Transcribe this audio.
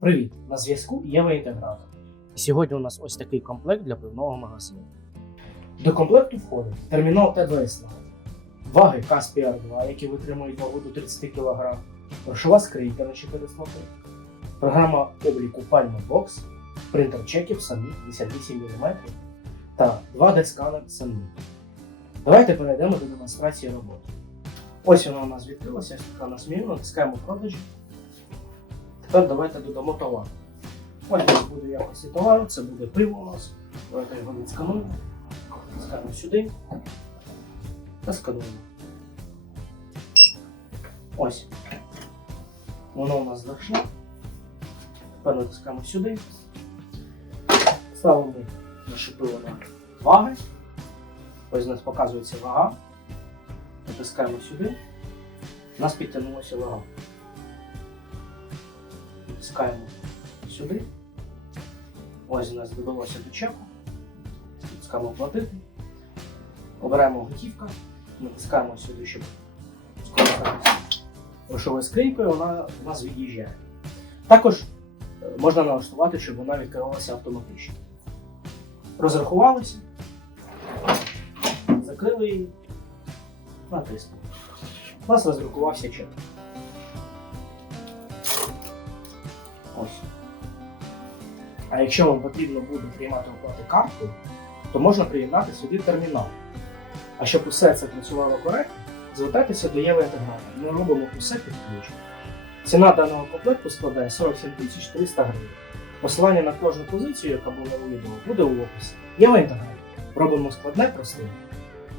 Привіт! На зв'язку Єва Інтегратор. Сьогодні у нас ось такий комплект для пивного магазину. До комплекту входить термінал Т2С ваги Каспіар 2, які витримують вагу до 30 кг, грошова скринька на 4 слоти, програма обліку Palma Box, принтер чеків Sammy 58 мм та 2D-сканер Sammy. Давайте перейдемо до демонстрації роботи. Ось вона у нас відкрилася, така нас меню, натискаємо продажі. Тепер давайте додамо товар. Ось буде якості товару, це буде пиво у нас. Давайте його відскануємо. Скануємо сюди та скануємо. Ось. Воно у нас зайшло. Тепер натискаємо сюди. Ставимо наше пиво на ваги. Ось у нас показується вага. Натискаємо сюди. У нас підтягнулася вага. Натискаємо сюди. Ось у нас додалося до чеку. Натискаємо платити. Обираємо готівка. Натискаємо сюди, щоб скористатися грошовою скринькою, вона у нас від'їжджає. Також е, можна налаштувати, щоб вона відкривалася автоматично. Розрахувалися, закрили її, натиснули. У нас роздрукувався чек. А якщо вам потрібно буде приймати оплати картку, то можна приєднати сюди термінал. А щоб усе це працювало коректно, звертайтеся до Єва Інтегратора. Ми робимо усе під ключ. Ціна даного комплекту складає 47 300 гривень. Посилання на кожну позицію, яка була у відео, буде у описі. Єва Інтегратор. Робимо складне простим.